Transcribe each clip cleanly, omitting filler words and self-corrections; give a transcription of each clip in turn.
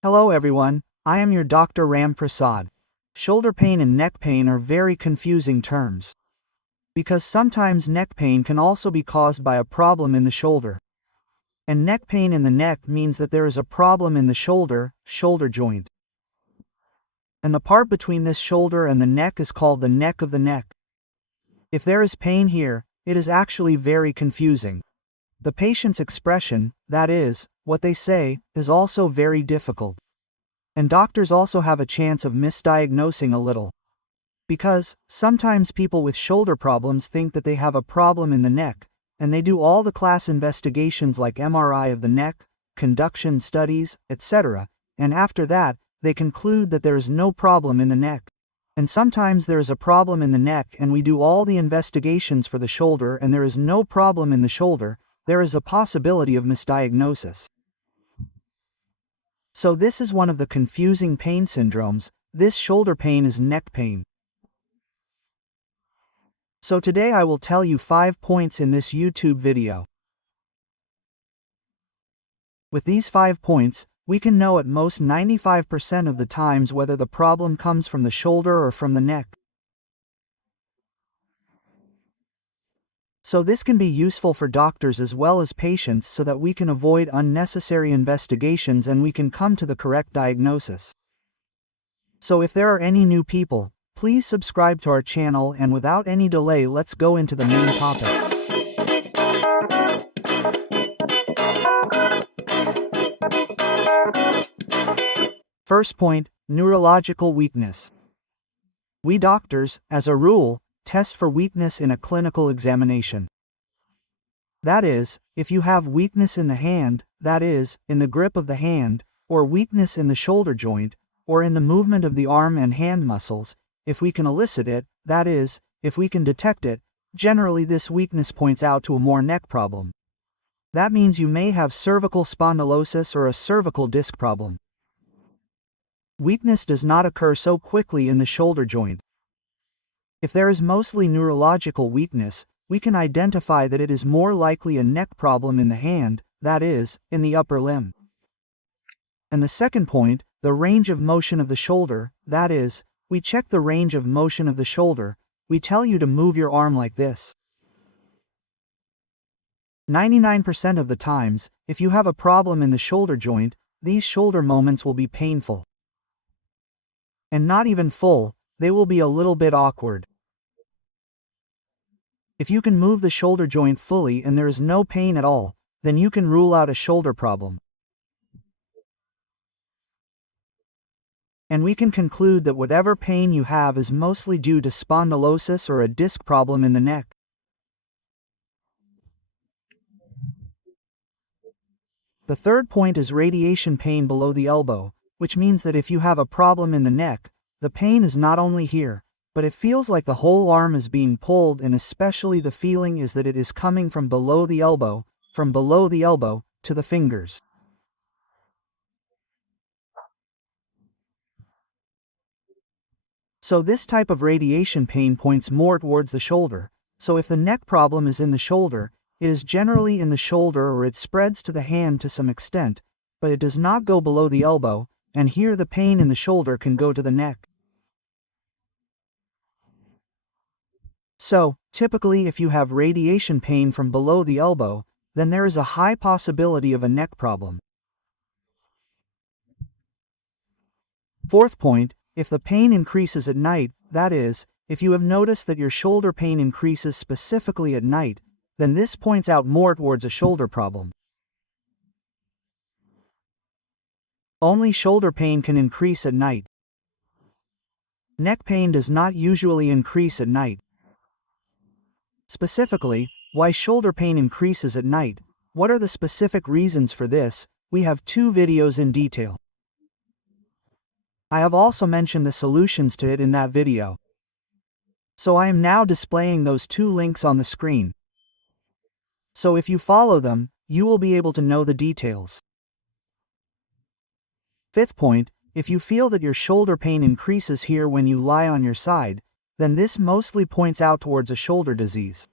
Hello everyone, I am your Dr. Ram Prasad. Shoulder pain and neck pain are very confusing terms. Because sometimes neck pain can also be caused by a problem in the shoulder. And neck pain in the neck means that there is a problem in the shoulder joint. And the part between this shoulder and the neck is called the neck of the neck. If there is pain here, it is actually very confusing. The patient's expression, that is, what they say, is also very difficult. And doctors also have a chance of misdiagnosing a little. Because, sometimes people with shoulder problems think that they have a problem in the neck, and they do all the class investigations like MRI of the neck, conduction studies, etc., and after that, they conclude that there is no problem in the neck. And sometimes there is a problem in the neck and we do all the investigations for the shoulder and there is no problem in the shoulder, there is a possibility of misdiagnosis. So this is one of the confusing pain syndromes. This shoulder pain is neck pain. So today I will tell you 5 points in this YouTube video. With these 5 points, we can know at most 95% of the times whether the problem comes from the shoulder or from the neck. So this can be useful for doctors as well as patients so that we can avoid unnecessary investigations and we can come to the correct diagnosis. So if there are any new people, please subscribe to our channel and without any delay let's go into the main topic. First point, neurological weakness. We doctors, as a rule, test for weakness in a clinical examination. That is, if you have weakness in the hand, that is, in the grip of the hand, or weakness in the shoulder joint, or in the movement of the arm and hand muscles, if we can elicit it, that is, if we can detect it, generally this weakness points out to a more neck problem. That means you may have cervical spondylosis or a cervical disc problem. Weakness does not occur so quickly in the shoulder joint. If there is mostly neurological weakness, we can identify that it is more likely a neck problem in the hand, that is, in the upper limb. And the second point, the range of motion of the shoulder, that is, we check the range of motion of the shoulder, we tell you to move your arm like this. 99% of the times, if you have a problem in the shoulder joint, these shoulder movements will be painful. And not even full, they will be a little bit awkward. If you can move the shoulder joint fully and there is no pain at all, then you can rule out a shoulder problem. And we can conclude that whatever pain you have is mostly due to spondylosis or a disc problem in the neck. The third point is radiation pain below the elbow, which means that if you have a problem in the neck, the pain is not only here, but it feels like the whole arm is being pulled, and especially the feeling is that it is coming from below the elbow to the fingers. So this type of radiation pain points more towards the shoulder. So if the neck problem is in the shoulder, it is generally in the shoulder or it spreads to the hand to some extent, but it does not go below the elbow, and here the pain in the shoulder can go to the neck. So, typically if you have radiation pain from below the elbow, then there is a high possibility of a neck problem. Fourth point, if the pain increases at night, that is, if you have noticed that your shoulder pain increases specifically at night, then this points out more towards a shoulder problem. Only shoulder pain can increase at night. Neck pain does not usually increase at night. Specifically, why shoulder pain increases at night, what are the specific reasons for this, we have 2 videos in detail. I have also mentioned the solutions to it in that video. So I am now displaying those 2 links on the screen. So if you follow them, you will be able to know the details. Fifth point, if you feel that your shoulder pain increases here when you lie on your side, then this mostly points out towards a shoulder disease.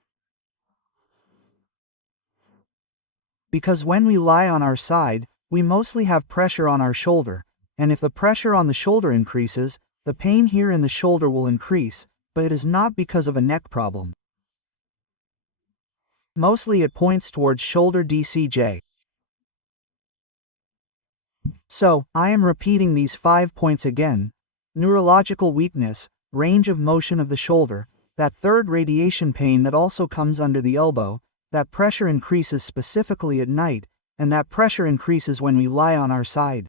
Because when we lie on our side, we mostly have pressure on our shoulder, and if the pressure on the shoulder increases, the pain here in the shoulder will increase, but it is not because of a neck problem. Mostly it points towards shoulder DCJ. So, I am repeating these 5 points again: neurological weakness, range of motion of the shoulder, that third radiation pain that also comes under the elbow, that pressure increases specifically at night, and that pressure increases when we lie on our side.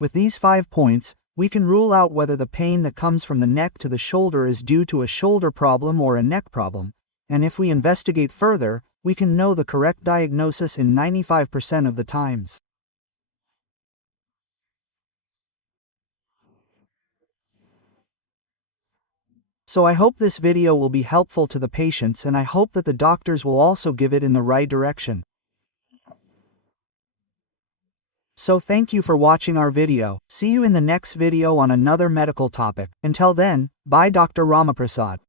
With these 5 points, we can rule out whether the pain that comes from the neck to the shoulder is due to a shoulder problem or a neck problem, and if we investigate further, we can know the correct diagnosis in 95% of the times. So I hope this video will be helpful to the patients, and I hope that the doctors will also give it in the right direction. So thank you for watching our video. See you in the next video on another medical topic. Until then, bye Dr. Ramaprasad.